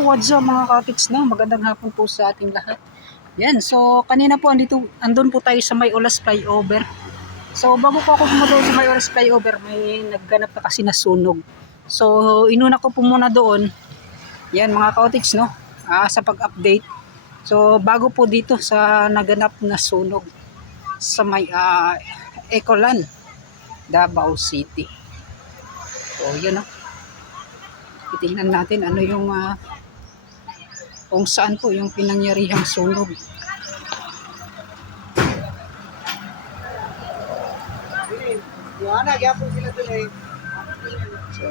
what's up mga kapits no? Magandang hapon po sa ating lahat. Yan, so kanina po andito, andun po tayo sa may Olas Flyover. So bago po ako pumunta sa may Olas Flyover, may nagganap na kasi na sunog. So inuna ko po muna doon. Yan mga kapits no? Ah, sa pag-update. So bago po dito sa naganap na sunog sa may ah, Ecolan, Davao City. So yun no? titingnan natin ano yung ah, kung saan po yung pinangyarihang sunog. So,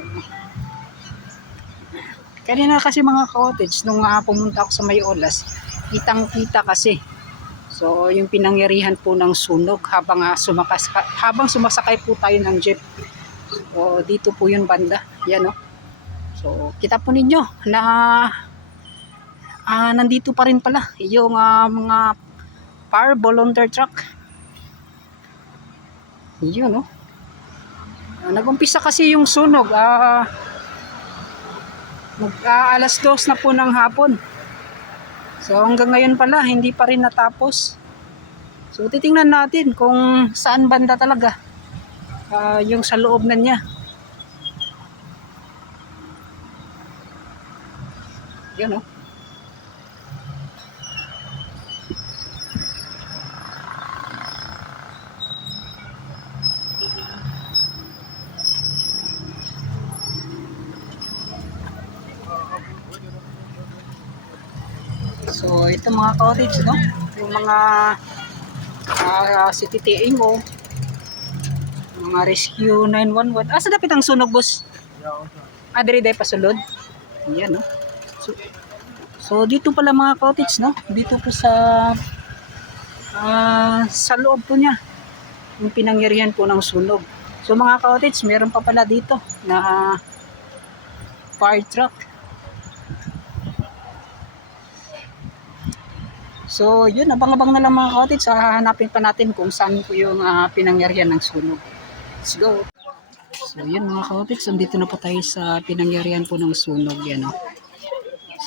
kanina kasi mga cottage, nung ah, pumunta ako sa may olas, kitang-kita kasi. So, yung pinangyarihan po ng sunog habang ah, sumakas habang sumasakay po tayo ng jeep. So, dito po yung banda. Yan no. So, kita po ninyo na ah, nandito pa rin pala yung ah, mga power volunteer truck. Yun no. Ah, Nag-umpisa kasi yung sunog. Ah, mag ah, alas dos na po ng hapon. So hanggang ngayon pala, hindi pa rin natapos. So titingnan natin kung saan banda talaga ah, yung sa loob na niya. Yan oh. So, ito mga cottage, no? Yung mga uh, si TTA mo, mga rescue 911. Ah, sa dapat ang sunog, boss? Ah, diri day pasulod. Yan, no? So, so, dito pala mga cottage, no? Dito po sa ah, sa loob po niya yung pinangyarihan po ng sunog. So, mga cottage, meron pa pala dito na fire truck. So, yun, abang-abang na lang mga cottage. Hahanapin pa natin kung saan po yung ah, pinangyarihan ng sunog. Let's go. So, yun mga cottage. Andito na po tayo sa pinangyarihan po ng sunog. Yan, oh.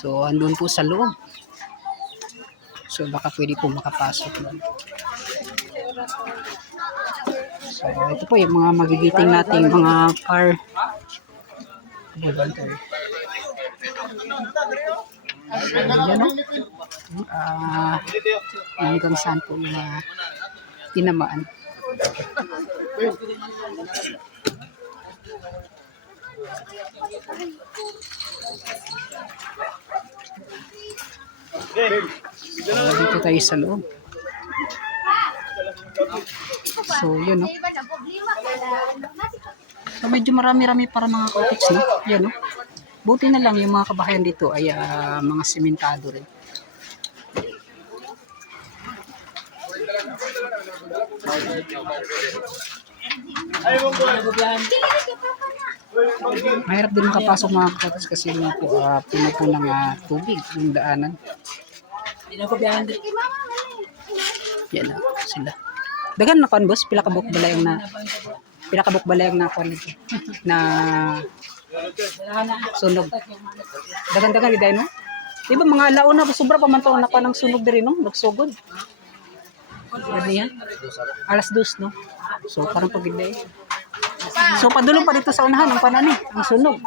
So, andun po sa loob. So, baka pwede po makapasok. doon. So, ito po yung mga magigiting nating mga car volunteer. Yan, oh ah hanggang saan po na tinamaan. So, dito tayo sa loob. So, yun, no? So, medyo marami-rami para mga cottage, no? Yan, no? Buti na lang yung mga kabahayan dito ay ah, mga sementado rin. Mahirap din makapasok mga kapatas kasi yung po, uh, puno po ng ah, tubig yung daanan. Yan na sila. Dagan na kan boss, pila ka buk balayang na pila ka buk balayang na nito. Na sunog. Dagan-dagan giday no? Di mga alaon na sobra pa man na ng sunog diri no? Nagsugod. Ano yan? Alas dos no? So parang pagiday. So padulong pa dito sa unahan ng panani, ang sunog.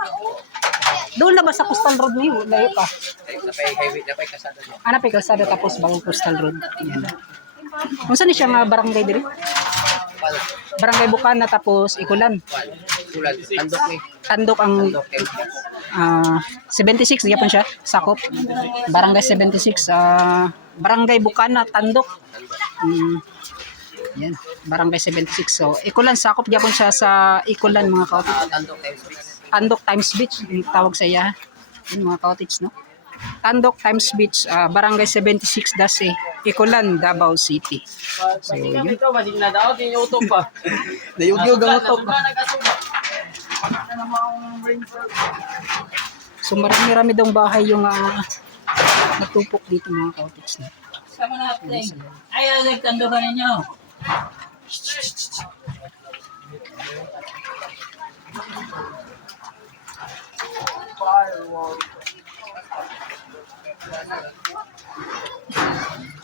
Doon na ba sa Coastal Road niyo? Layo pa. Napay highway, napay kasada mo. Ano pa kalsada tapos bagong Coastal Road. Yan. Kung saan siya nga barangay diri? Barangay Bukana tapos Ikulan. Tulad, tandok ni. Tandok ang eh. ah 76 gyapon siya sakop. Barangay 76 ah Barangay Bukana Tandok. Mm, yan, Barangay 76. So Ikulan sakop gyapon siya sa Ikulan mga cottage. Ah, tandok, eh. Tandok Times Beach yung tawag sa iya. Yung mga cottage no. Tandok Times Beach, ah, Barangay 76 Dase, Ikulan, Davao City. So, yun. Ito, masing na daw, utog pa. Nayugyog ang. Nagasuba. So marami-rami daw bahay yung ah, natupok dito mga cottage na. Sama natin. Ayaw, nagtando ka ninyo.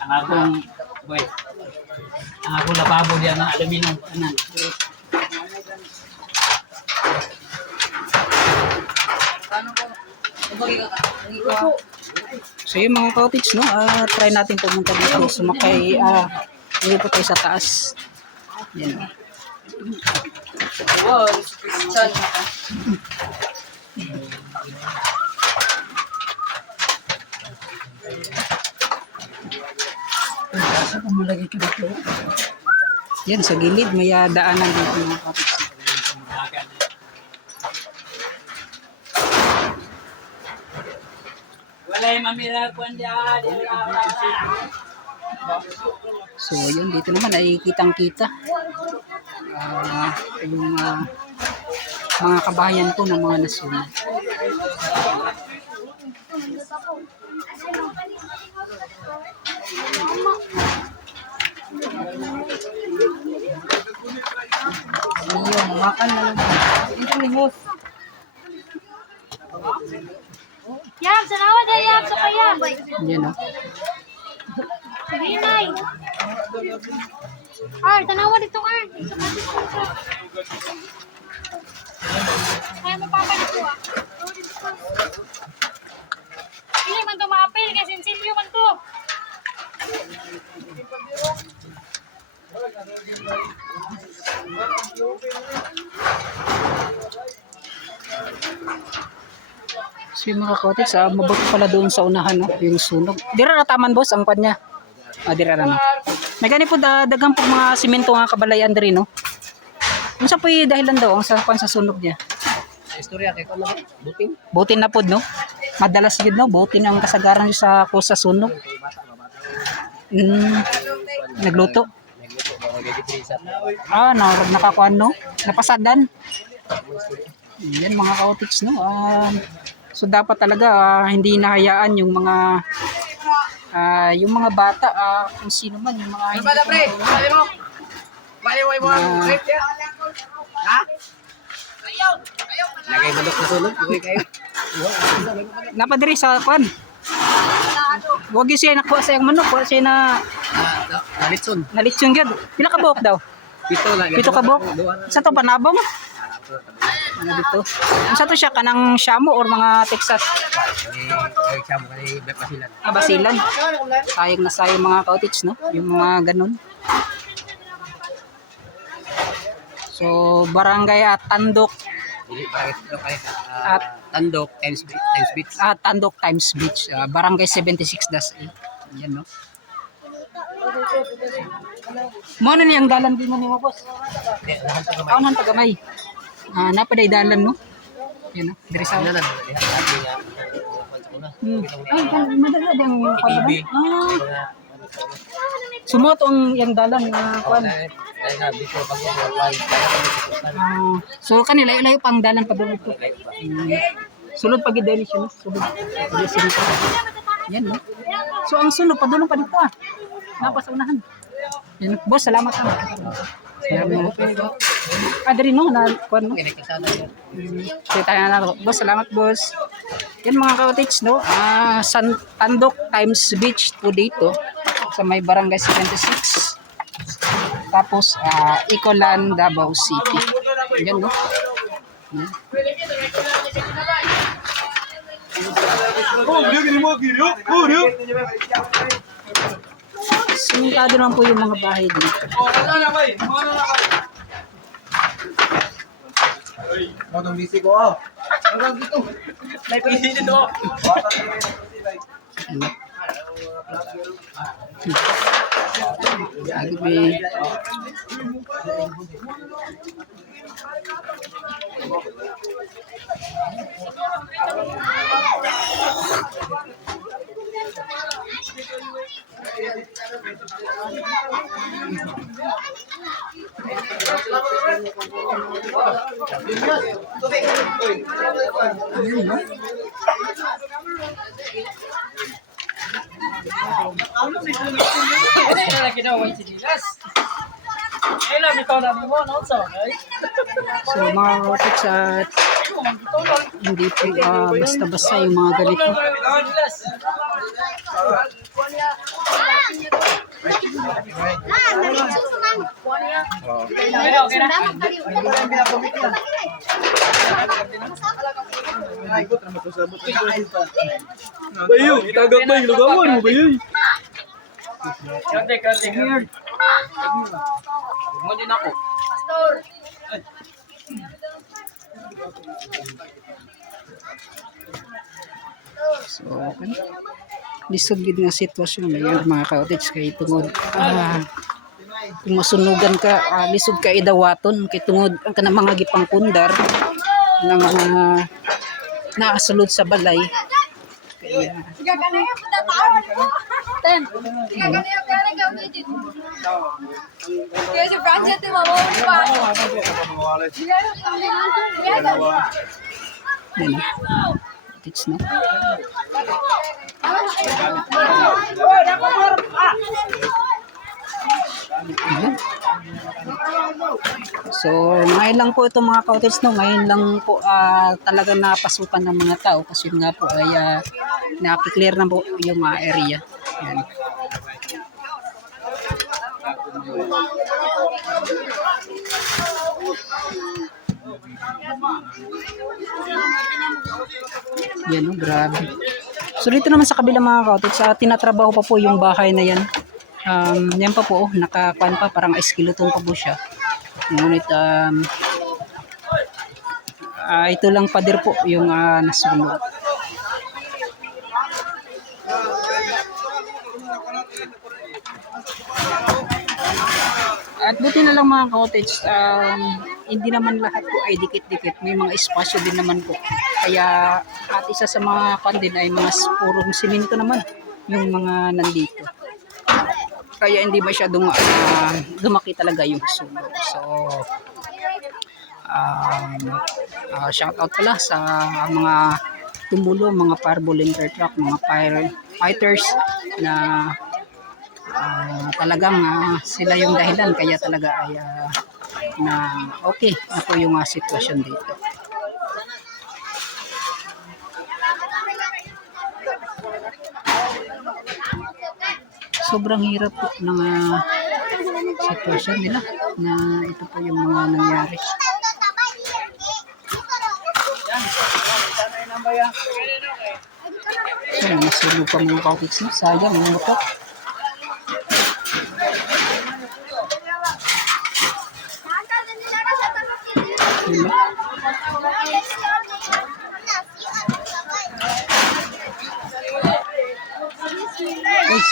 Ang akong, boy, ang akong lababo diyan ng aluminum. Anan. So yung mga cottage, no, ah, try natin pumunta dito. Sumakay, ah, hindi po tayo sa taas. Yan. Yan, sa gilid, may daanan dito mga cottage. Wala yung mamira ko dyan. So, yun, dito naman ay kitang-kita. Ah, yung ah, mga kabayan ko ng mga nasunod. Ayun, makan na lang. Ito limos. Yam, sanawa dahil yam sa kaya. Yan, oh. Sige, Nay. Ar, tanawa dito, Ar. Kaya mo papa dito, ah. Hindi man to maapil, kasi sinsilyo man to. So yung mga cottage, ah, mabuti pala doon sa unahan, no? yung sunog. Dira na taman, boss, ang kanya. Ah, dira na, no? May gani po da, dagang po mga simento nga kabalayan diri, no? Ano sa po yung dahilan daw ang sa, sa sunog niya? Istorya kay ko lang. Buting. Butin na po, no? Madalas yun, no? Butin ang kasagaran sa kusa sunog. Mm, nagluto. Ah, no, nakakuan, no? Napasadan. Yan, mga cottage, no? Um, so, dapat talaga ah, hindi nahayaan yung mga ah, yung mga bata, ah, kung sino man, yung mga hindi Bala pre, bali mo. Bali mo yung Ah. grape ya. Ha? Lagay balok na sulog, uwi kayo. napadiri sa kwan. Huwag yun siya nakuha sa yung manok, kuha siya na nalitson. nalitsyon gyud. Pila ka buhok daw? Pito na. Pito ka buhok? Sa to panabong? Ano dito? Sa to siya kanang Shamu or mga Texas? Eh, siya mo kay Basilan. Ah, basilan. Sayang na sayang mga cottage, no? Yung mga ganun. So, barangay at Tandok, kay At- Tandok times times bits. at Tandok Times Beach, ah, barangay 76 das Yan, no? Mo na niyang dalan din mo ni mo, boss. Kaunan tagamay. Ah, napaday dalan, no? Yan, no? Diri sa Ano na? Hmm. Ay, kan- madala din yung kwan ba? Ibi. Ah, sumot ang yung dalan na. Ay apply. Ah, so kanila layo pang dalan pa doon ito. Hmm. Sulod pag idali siya? Sulod. Yan, no? So ang sunod pa doon pa dito ah. Napa sa unahan. Yan. Boss, salamat ha. Salamat. Dali no, na kwan mo. Tayo na ako. Boss, salamat boss. Yan mga cottage, no? Ah, San Tandok times beach po dito sa may barangay 76. Tapos, ah, Icolan, Davao City. Yan, no? Yan. Simentado naman po yung mga bahay dito. Motong bisi ko ah. May PC dito. Ano? Agbe. Ayun, no? So mga kaotics at hindi po ah, basta-basta yung mga ganito. Bayo, itagak ba yung lugawan mo, bayo? Karte, karte, karte. Mo din ako. So, okay. Lisod gid nga sitwasyon ngayon mga kaotics kay tungod ah, kung masunugan ka ah, lisod ka idawaton kay tungod ang kanang mga gipang pundar ng mga naasulod sa balay kaya Ten. Kaya si Francia, di ba? Pa. Yan. It's no. Ayan. So, ngayon lang po ito mga cottage no, ngayon lang po ah, talaga napasukan ng mga tao kasi nga po ay uh, nakiklear na po yung ah, area. Yan. Oh, grabe. So dito naman sa kabila mga cottage, sa tinatrabaho pa po yung bahay na yan. Um, yan pa po, oh, nakakuan pa, parang skeleton pa po siya. Ngunit, um, ah, ito lang pader po yung uh, nasunog. Buti na lang mga cottage, um, hindi naman lahat po ay dikit-dikit. May mga espasyo din naman po. Kaya at isa sa mga kan din ay mga purong simento naman yung mga nandito. Kaya hindi masyadong uh, lumaki talaga yung sunog. So, um, uh, shout out pala sa mga tumulong, mga fire volunteer truck, mga fire fighters na ah, talagang ah, sila yung dahilan kaya talaga ay ah, na okay na yung ah, sitwasyon dito. Sobrang hirap po ng ah, sitwasyon nila na ito po yung mga nangyari. So, nasunog pa mga kapits no? Sayang, mga motor. Diba? Guys,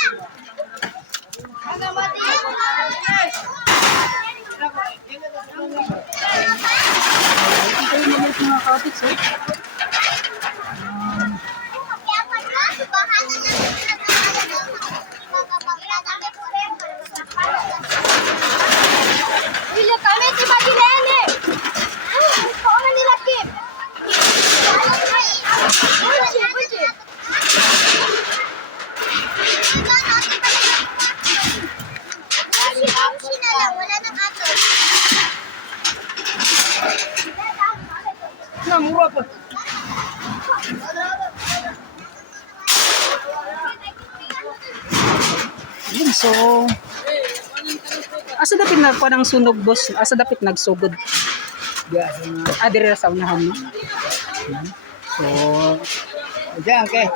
ito yung mga mga kapits eh. Pilya kami si Magilene. Gusto ko na nila, Kim. Buchi, buchi. Wala nang ato. Yun, so... Asa nagpa ng sunog, boss? Asa dapat nagsugod? Diyan. Ah, dire sa unahan. Yan. So, Diyan, kay.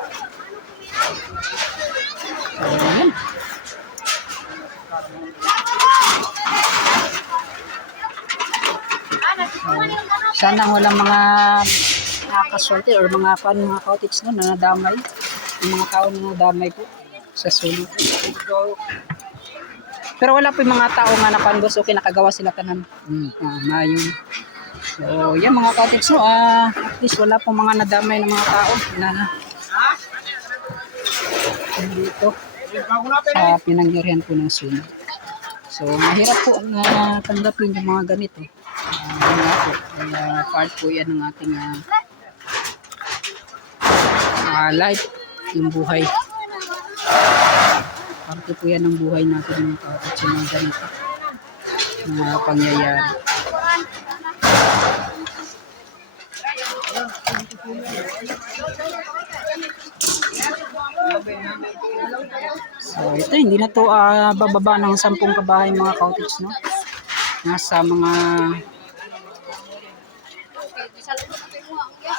Sana walang mga nakakaswerte or mga pan mga cottage no na nadamay. Yung mga tao na nadamay po sa sunog. Pero wala po yung mga tao nga na panbos okay nakagawa sila tanan. Mm. Ah, mayon. So, yan mga cottage no. Ah, at least wala po mga nadamay ng mga tao na dito sa pinangyarihan po ng sunog. So, mahirap po na tanggapin yung mga ganito. Ah, yun nga po, kaya part po yan ng ating ah, ah, life, yung buhay. Parte po yan ng buhay natin mga kapatid sa mga ganito. mga pangyayari. So ito, hindi na to ah, bababa ng 10 kabahay mga cottage, no? Nasa mga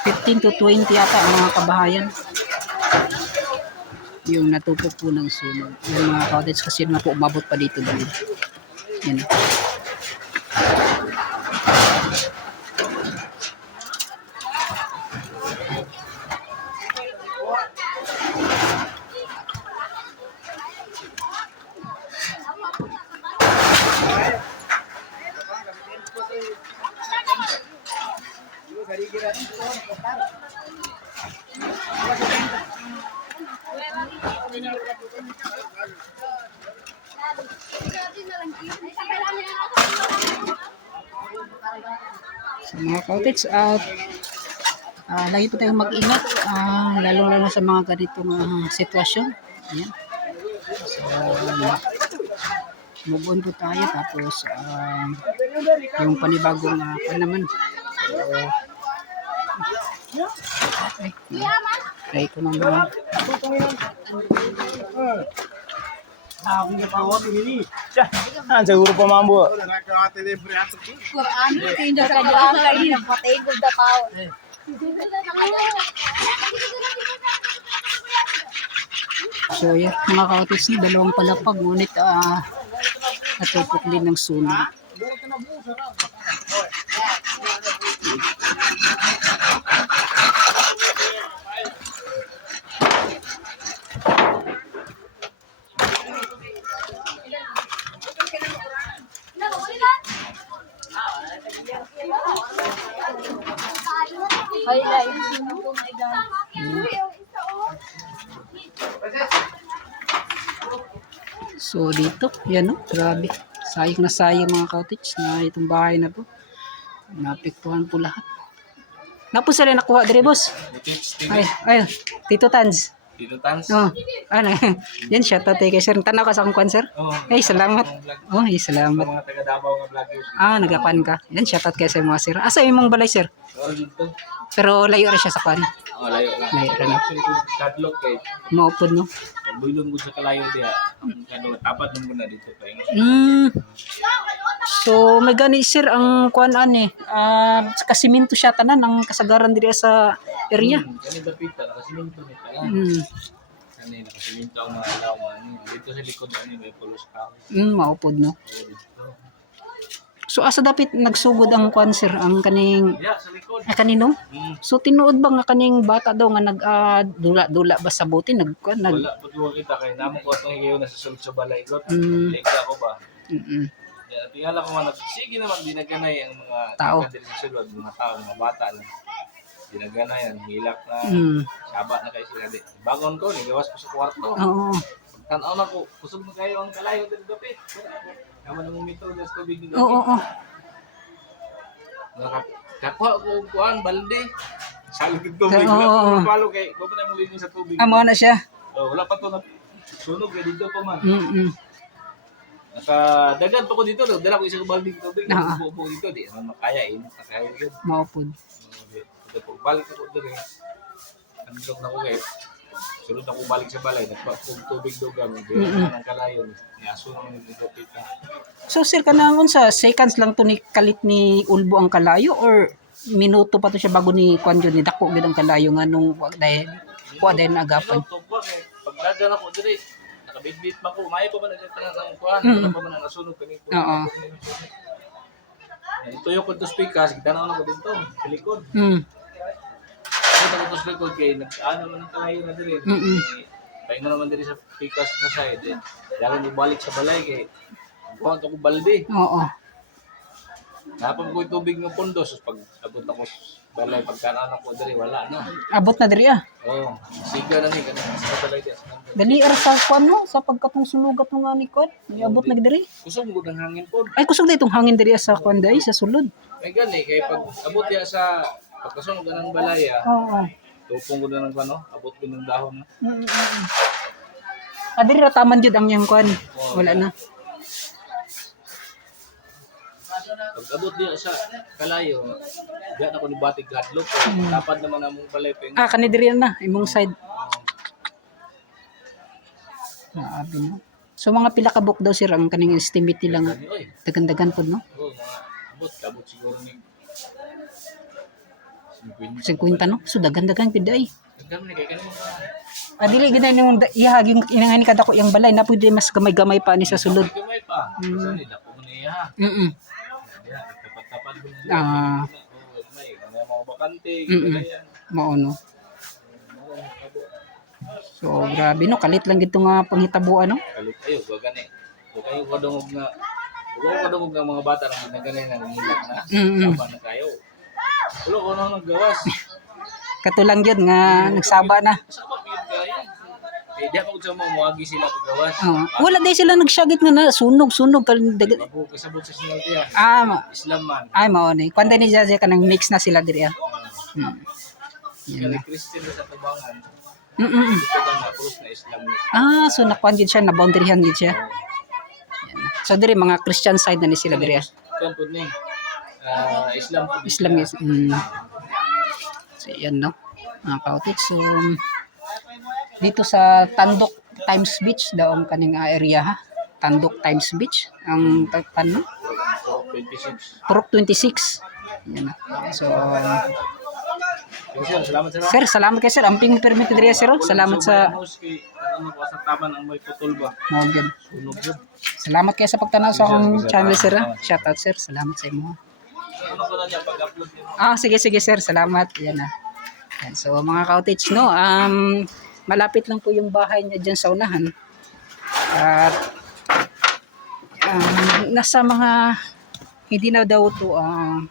15 to 20 yata ang mga kabahayan. Yung natupok po ng sunog. Yung mga cottage kasi na po umabot pa dito dito. Yan. Sa mga cottage at ah, lagi po tayong mag-ingat ah, lalo lalo sa mga ganitong ah, sitwasyon Ayan. so move on po tayo tapos ah, yung panibagong uh, pa naman so, okay. try ko nang Pa mambo. So yan, mga kautis ni dalawang palapag, ngunit ah natupok din ng sunog. So dito, yan o, grabe. Sayang na sayang mga cottage na itong bahay na to. Napiktuhan po lahat. Napo sila nakuha dire boss. Ay, ay, Tito Tans. Dito tans. Oh, ano, yan siya, tatay kay sir. Tanaw ka sa akong kwan, sir. Oo. Ay, salamat. Oh, ay, salamat. Mga taga Davao nga vloggers. Ah, nagapan ka. Yan, shoutout kay sir mga sir. Asa imong balay, sir? Oo, dito. Pero layo rin siya sa kwan. Oo, layo lang. Layo. Actually, kung kadlok kay Maupod, no? Pagbulong mo sa kalayo. Ang kadlok tapat mo muna dito pa. Mm. So, may gani sir ang kuan ani. Ah, kasiminto siya tanan ang kasagaran diri sa area. Kani dapita nakasiminto ni pa. Mm. Kani nakasiminto ang mga alawan. Dito sa likod ani may pulos ka. Mm, maupod no. So asa dapat nagsugod ang kuan sir ang kaning Ya, sa likod. ah, kanino? Hmm. So tinuod ba nga kaning bata daw nga nag ah, dula-dula ba sa buti nag kuan nag Wala pag kita kay namo ko atong higayon na sa sulod sa balay ko. Mm. Liga ko ba? Mm-mm. Ya, tingala ko man sige naman dinaganay ang mga Tao. sulod, mga tao, mga bata lang. Dinaganay ang hilak na Mm. saba na kay sila di. Bangon ko ni gawas ko sa kwarto. Oo. Tanaw na ko, kusog na kayo ang kalayo dito dapit. Naman ang umito na sa tubig. Oo, oo. Nakakuha ko og kuan balde. Salig yung tubig. Oo, palo kay ko pa na muli sa tubig. Amo na siya. Oh, wala pa to na sunog kay dito pa man. Mm. Naka dagan pa ko dito, dala ko isang balde ng tubig. Ah. Buo dito di man makaya eh, makaya yun. Maupod. Ito po, balik ako dito eh. Andok na ko kay Sunod ako balik sa balay, nagpapog tubig dugang, di Mm-mm. na ng kalayon. Niaso naman yung pita. So sir kanang unsa seconds lang to ni kalit ni Ulbo ang kalayo or minuto pa to siya bago ni kuan yun ni dako gid ang kalayo nga nung wag dahil wa dahil agapan. Ano, tugwa kay pag dagan ako diri, nakabitbit pa ko, may pa ba na dito ng kuhan, Mm. pa man ang nasunog kani ko. Oo. Tuyo ko to speakers, tanaw na ko dito, sa likod. Mm. Ito to sa likod kay ano man ang kalayo na diri. Mm-mm. Kaya mo naman diri sa speakers na side, eh. Dagan mo balik sa balay kay Buwan ko balde. Oo. Napam ko tubig ng pondo. So pag abot ako balay, pagkanaan ako diri, wala na. Abot na diri ah. Oo, oh, siga na ni, kanina sa balay diya. Dali ara sa kuan no sa pagkatong sulugat mo nga ni kuan. Iabot na diri. Kusog mo ng hangin po. Ay kusog na itong hangin diri sa kuan dai sa sulod. May gani, kay pag abot diya sa pagkasunog ng balaya, Oo. tupong ko na ng ano, abot ko ng dahon. Mm, mm, mm. Ah, diri ra taman jud ang yang kuan. Wala na. Pag abot niya sa kalayo, diyan ako ni Batik Gadlok. Dapat naman among balay peng. Ah, kanidirian na, imong side. Grabe no. So mga pila ka book daw sir ang kaning estimate nila nga dagan-dagan pod no. mga abot, abot siguro ni 50. 50 no. So dagan-dagan pid ay. Gagam ni kay kanimo. Ah, dili gina nung da- ihaging inangani kada ko yung balay na pwede mas gamay-gamay pa ni sa sulod. Gamay pa. Sa ni dako mo niya. Mm. Mo niya. Ah, galayan. mao no. So grabe no, kalit lang gito nga panghitabuan no. Kalit kayo, wag gani. Wag kayo kadungog Wag kayo kadungog ng mga bata na nagagani na nangilak na. Saba na kayo. Ulo ko nang naggawas. Katulang yun nga nagsaba na. Saba pa yun kayo. Eh, di ako sa mga muwagi sila paggawas. Oh. Wala day sila nagsyagit nga na sunog sunog kal. Bago kasabot sa sinaltiya. Ah, ma- Islam man. ay mao ni. Kwanta ni Jaja kanang mix na sila diri ah. Hmm. Kaya Christian na sa tabangan. Mm -mm. Ba na krus na Islam na. Ah, so nakuan gid siya, na boundaryhan gid siya. Yan. So diri mga Christian side na ni sila diri. ah. Kan po ni. Ah, Islam po. Islam is mm. So yan no. Mga kautit. So dito sa Tandok Times Beach daw ang kaning area ha. Tandok Times Beach ang tagpan no. 26. Turok 26. Yan na. So sir. Salamat sir. sir, salamat kay sir. Amping permit diri sir. oh. Salamat sa mo gyud. Salamat kayo sa pagtanaw sa akong channel sir. ah. Shoutout sir. Salamat sa imo. Ah, sige, sige, sir. Salamat. Yan na. Yan. So, mga cottage, no, um, malapit lang po yung bahay niya dyan sa unahan. At, um, nasa mga, hindi na daw to, ah,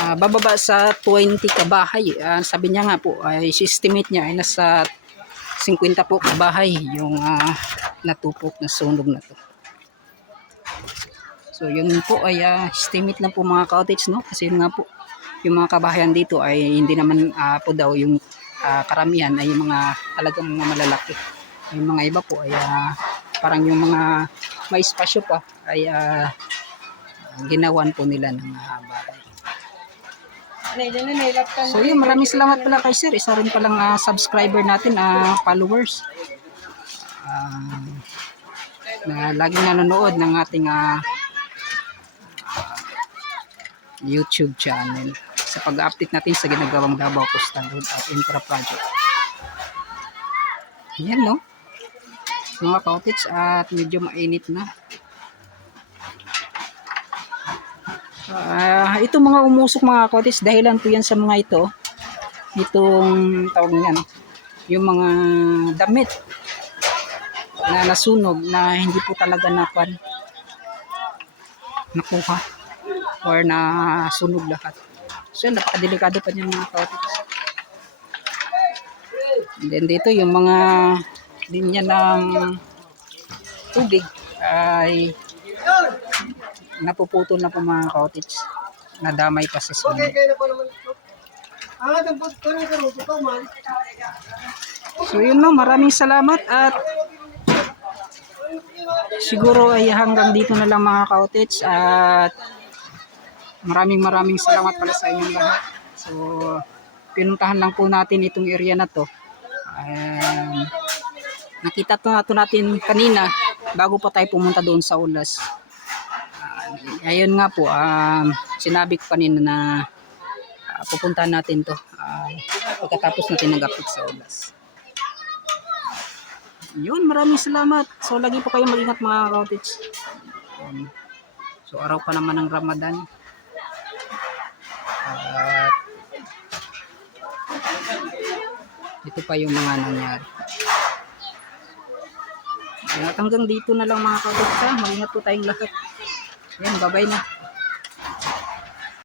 ah, bababa sa 20 kabahay. Ah, sabi niya nga po, ay si estimate niya ay nasa 50 po kabahay yung ah, natupok na sunog na to. So yun po ay ah, estimate lang po mga cottage no kasi yun nga po yung mga kabahayan dito ay hindi naman ah, po daw yung ah, karamihan ay mga talagang mga malalaki. Yung mga iba po ay ah, parang yung mga may espasyo pa ay ah, ginawan po nila ng uh, bahay. So yun, maraming salamat pala kay sir. Isa rin palang ah, subscriber natin, ah, followers. Ah, na laging nanonood ng ating ah, YouTube channel sa pag-update natin sa ginagawang Davao Coastal Road at Infra Project. Yan no. Mga cottage at medyo mainit na. Ah, itong mga umusok mga cottage dahilan po yan sa mga ito. Itong tawag niyan, yung mga damit na nasunog na hindi po talaga nakuan nakuha or na sunog lahat. So, napakadelikado pa niyan mga cottage. And then dito yung mga linya ng tubig ay napuputol na po mga cottage. Nadamay pa sa sunog. So yun no, maraming salamat at siguro ay hanggang dito na lang mga cottage at maraming maraming salamat pala sa inyong lahat. So pinuntahan lang po natin itong area na to. Um, nakita to nato natin kanina bago pa tayo pumunta doon sa Ulas. Ah, ayun nga po, um, sinabi ko kanina na ah, pupuntahan natin to ah, pagkatapos natin nag-upload sa Ulas. Yun, maraming salamat. So, lagi po kayo mag-ingat mga cottage. Um, so, araw pa naman ng Ramadan. Ito pa yung mga nangyari. At hanggang dito na lang mga ha. Mag-ingat po tayong lahat. Yan, bye-bye na.